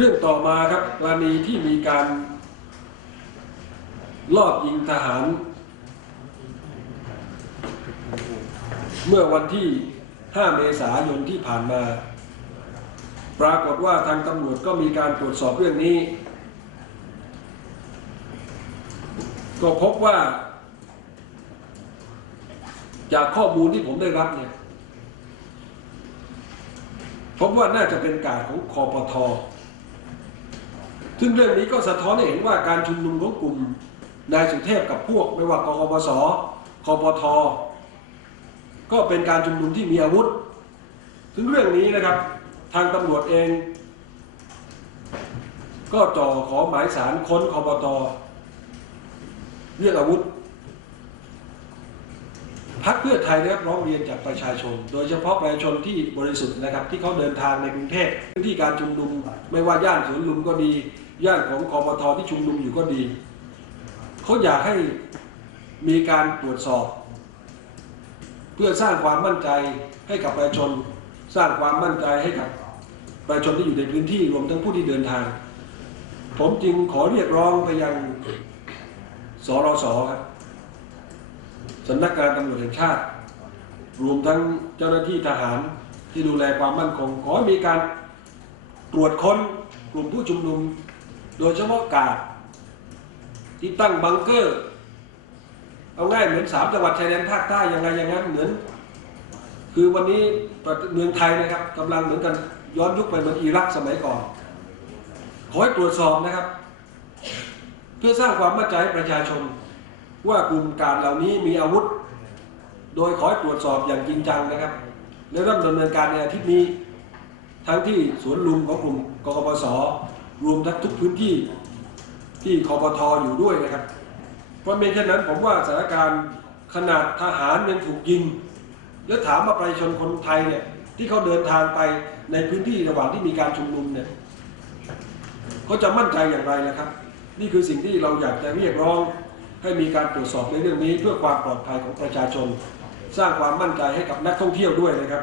รื่องต่อมาครับกรณีที่มีการลอบยิงทหาร เมื่อวันที่ 5 เมษายนที่ผ่านมา ปรากฏว่าทางตำรวจก็มีการตรวจสอบเรื่องนี้ ก็พบว่า จากข้อมูลที่ผมได้รับเนี่ยพบว่าน่าจะเป็นการของคอปท ซึ่งเรื่องนี้ก็สะท้อนให้เห็นว่าการชุมนุมของกลุ่มนายสุเทพกับพวกไม่ว่ากอปสคอปทก็เป็นการชุมนุมที่มีอาวุธ ซึ่งเรื่องนี้นะครับ ทางตำรวจเอง ก็จ่อขอหมายสารค้นคอปทเรื่องอาวุธ พักเพื่อไทยได้รับร้องเรียนจากประชาชน โดยเฉพาะประชาชนที่บริสุทธิ์นะครับ ที่เขาเดินทางในกรุงเทพพื้นที่การชุมนุม ไม่ว่าย่านสวนลุมก็ดี ย่านของคอปทที่ชุมนุมอยู่ก็ดีเขาอยากให้มีการตรวจสอบ เพื่อสร้างความมั่นใจให้กับประชาชน สร้างความมั่นใจให้กับประชาชนที่อยู่ในพื้นที่รวมทั้งผู้ที่เดินทาง ผมจึงขอเรียกร้องไปยังสรสครับ สำนักงานตำรวจแห่งชาติ รวมทั้งเจ้าหน้าที่ทหารที่ดูแลความมั่นคง ขอมีการตรวจค้นกลุ่มผู้ชุมนุม โดยเฉพาะกาดที่ตั้งบังเกอร์ เอาง่ายเหมือนสามจังหวัดชายแดนภาคใต้อยังไงอย่างนั้นเหมือน คือวันนี้เมืองไทยนะครับกำลังเหมือนกันย้อนยุคไปเหมือนอิรักสมัยก่อน ขอให้ตรวจสอบนะครับ เพื่อสร้างความมั่นใจให้ประชาชน ว่ากลุ่มการเหล่านี้มีอาวุธ โดยขอให้ตรวจสอบอย่างจริงจังนะครับ และเริ่มดำเนินการในอาทิตย์นี้ ทั้งที่สวนลุมของกลุ่มกกปสรวมทั้งทุกพื้นที่ที่คอปทอยู่ด้วยนะครับ เพราะเป็นเช่นนั้นผมว่าสถานการณ์ขนาดทหารยังถูกยิง แล้วถามว่าประชาชนคนไทยเนี่ยที่เขาเดินทางไปในพื้นที่ระหว่างที่มีการชุมนุมเนี่ยเขาจะมั่นใจอย่างไรนะครับ นี่คือสิ่งที่เราอยากจะเรียกร้อง ให้มีการตรวจสอบในเรื่องนี้เพื่อความปลอดภัยของประชาชน สร้างความมั่นใจให้กับนักท่องเที่ยวด้วยนะครับ